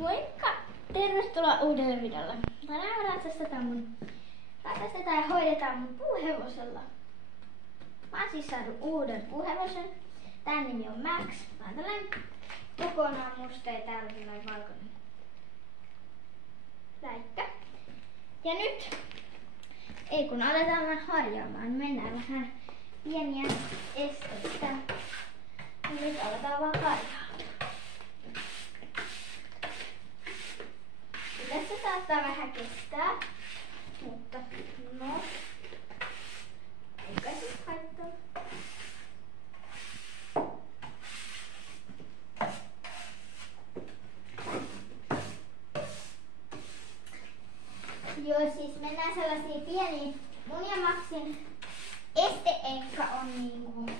Moikka! Tervetuloa uudelle videolle. Tänään me ratsastetaan ja hoidetaan mun puuhevosella. Mä oon siis saanut uuden puuhevosen. Tän nimi on Max. Mä oon tällainen kokonaan musta ja täällä on tällainen valkoinen läikkä. Ja nyt, ei kun aletaan vähän harjaamaan, niin mennään vähän pieniä esteitä. Ja nyt aletaan vaan harjaamaan. Tässä saattaa vähän kestää, mutta no, eikä siis haittaa. Joo, siis mennään sellaisiin pieniin. Mun ja Maxin esteekka on niinku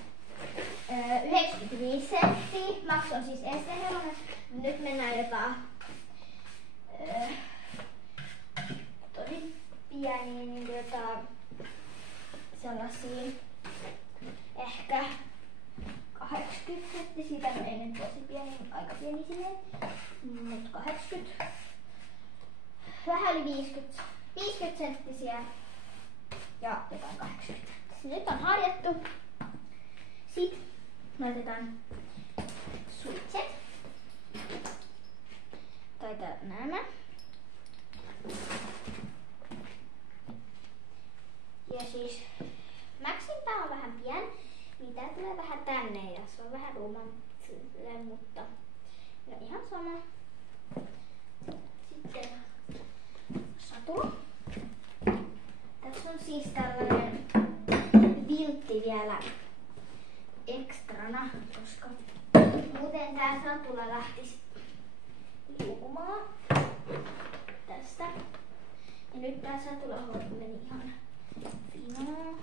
95 senttiä. Max on siis estehevonen. Nyt mennään jotain tosi pieniä, niin jotain sellaisia ehkä 80 senttisiä, tai ei nyt tosi pieni, aika pieni silleen, mutta 80, vähän yli 50 senttisiä ja jotain 80. Nyt on harjattu. Sitten laitetaan switchet. Taitaa nämä. Ja siis Maxin pää on vähän pieni, niin tää tulee vähän tänne ja se on vähän romanttinen, mutta no ihan sama. Sitten satula. Tässä on siis tällainen viltti vielä ekstrana, koska muuten tää satula lähtisi liukumaan tästä. Ja nyt tää satulahoito meni ihan finaa.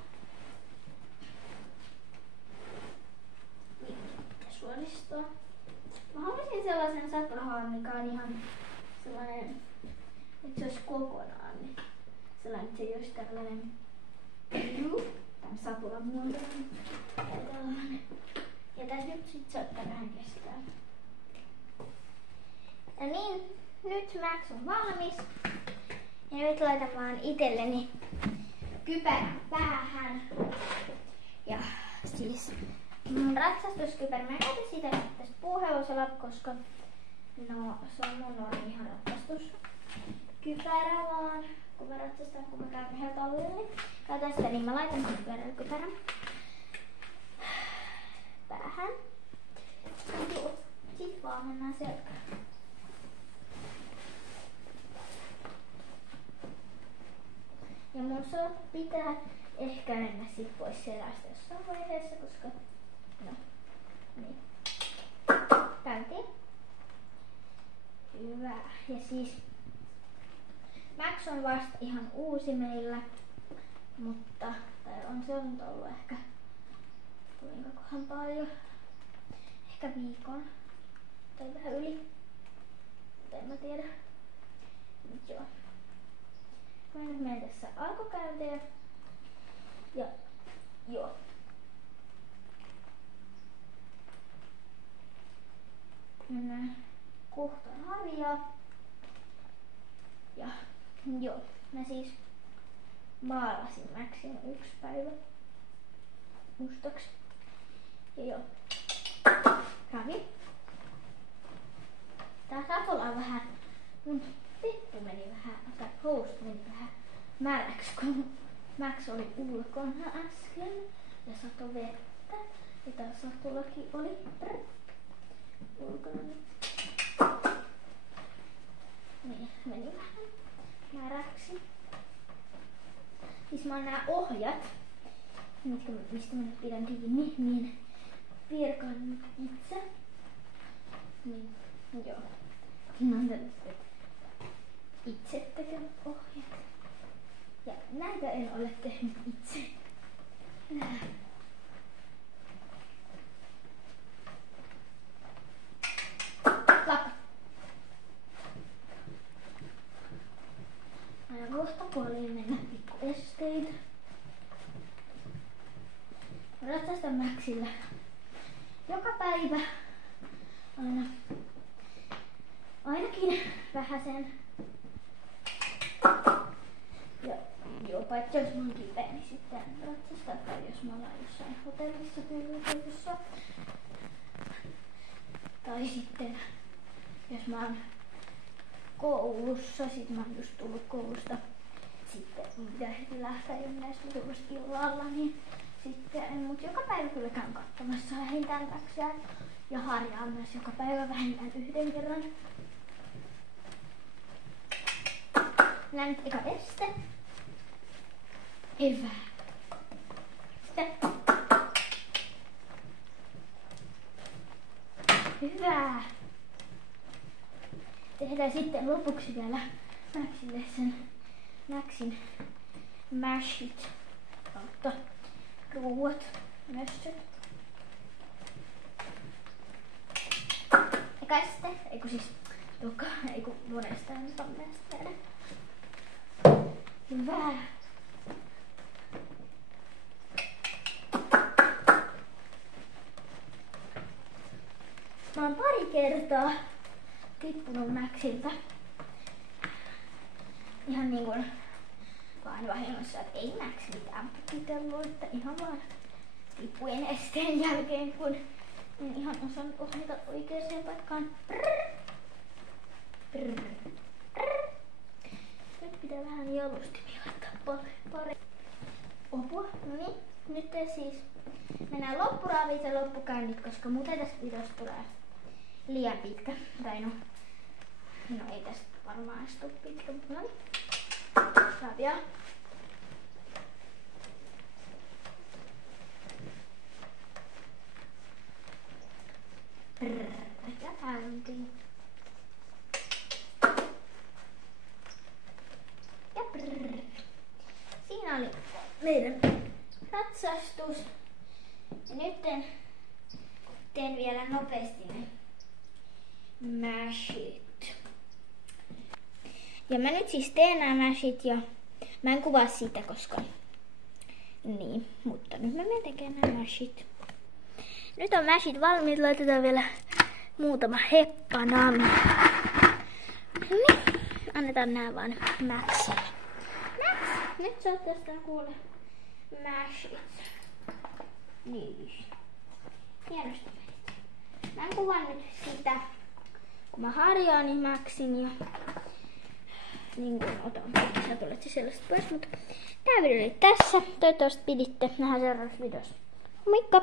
Ja suoristaa. Mä haluaisin sellaisen satulahoidon, mikä on ihan sellainen, että se olisi kokonaan. Niin sellainen, että se ei olisi tällainen tämän satulan muotoinen. Ja tässä nyt sit saattaa vähän kestää. Ja niin, nyt Max on valmis. Ja nyt laitan vaan itselleni kypärän päähän. Ja siis mun ratsastuskypärä, mä käytän sitä tästä puuhevosella, koska no se on mun normi ihan ratsastuskypärä vaan. Kun mä ratsastan, kun mä käyn yhdellä tallilla, käytän sitä, niin mä laitan kypärän päähän. Sit vaan mennään selkään. Ja mun pitää ehkä mennä sit pois selästä jossain vaiheessa, koska no, niin. Käytiin. Hyvä. Ja siis Max on vasta ihan uusi meillä, mutta tai on se on ollut ehkä kuinkakohan paljon. Ehkä viikon tai vähän yli. En mä tiedä. Mut joo. Mä nyt menen tässä alkukäynteen. Ja joo. Mennään kohtaan harjaa. Ja joo. Mä siis maalasin Maxin yksi päivä mustaksi. Ja joo. Ravi. Tää satula on vähän. Mun pippu meni vähän, tai housut meni vähän märäksi, kun Max oli ulkona äsken ja satoi vettä. Ja tää satulakin oli ulkona. Niin, meni vähän märäksi. Siis mä oon nää ohjat, mistä mä nyt pidän kiinni, niin virkannut itse. Niin, joo. Mä oon tällaiset itse tekemät ohjeet. Ja näitä en ole tehnyt itse. Lakka. Aina kohta puoliin mennä pikku esteitä. Ratsastan Maxilla joka päivä aina ainakin vähäsen. Ja jopa, että jos mä oon kipeä, niin sitten ratsastaa. Tai jos mä ollaan jossain hotellissa pyydytyssä. Tai sitten, jos mä oon koulussa, sit mä oon just tullut koulusta. Sitten mun pitää heti lähteä jonnekin illalla, niin sitten mut joka päivä kyllä käyn katsomassa vähintään läksyä. Ja harjaan myös joka päivä vähintään 1 kerran. Minä nyt eka este. Hyvä. Sitten. Hyvä. Tehdään sitten lopuksi vielä Maxille sen Maxin mashit kautta ruuat mössöt. Eka este, eiku monestaan sammeesta tehdä. Hyvä. Mä oon pari kertaa tippunut Maxilta. Ihan niin kuin vaan vahingossa, että ei Max mitään pukitellut, että ihan vaan tippujen esteen jälkeen, kun en ihan osannut ohjata oikeaan paikkaan. Nyt pitää vähän jalostimia laittaa pari. Opua, no niin, nyt siis mennään loppuraaviin ja loppukäynnit, koska muuten tästä videosta tulee liian pitkä. Tai no ei tästä varmaan edes tule pitkä, mutta no niin. Raavia. Ja käyntiin. Ja siinä oli meidän ratsastus. Ja nyt teen vielä nopeasti ne mashit. Ja mä nyt siis teen nämä mashit ja mä en kuvaa sitä koska niin, mutta nyt mä menen tekemään nämä mashit. Nyt on mashit valmiit, laitetaan vielä muutama heppanami. Niin, annetaan nää vaan Maxille. Max, nyt sä oot tästä kuule mashit. Niin. Hienosti menit. Mä en kuvaa nyt sitä, kun mä harjaan niin Maxin ja niin kuin otan. Sä tulet sellaista pois, mutta tää video oli tässä. Toivottavasti piditte. Nähdään seuraavassa videossa. Moikka!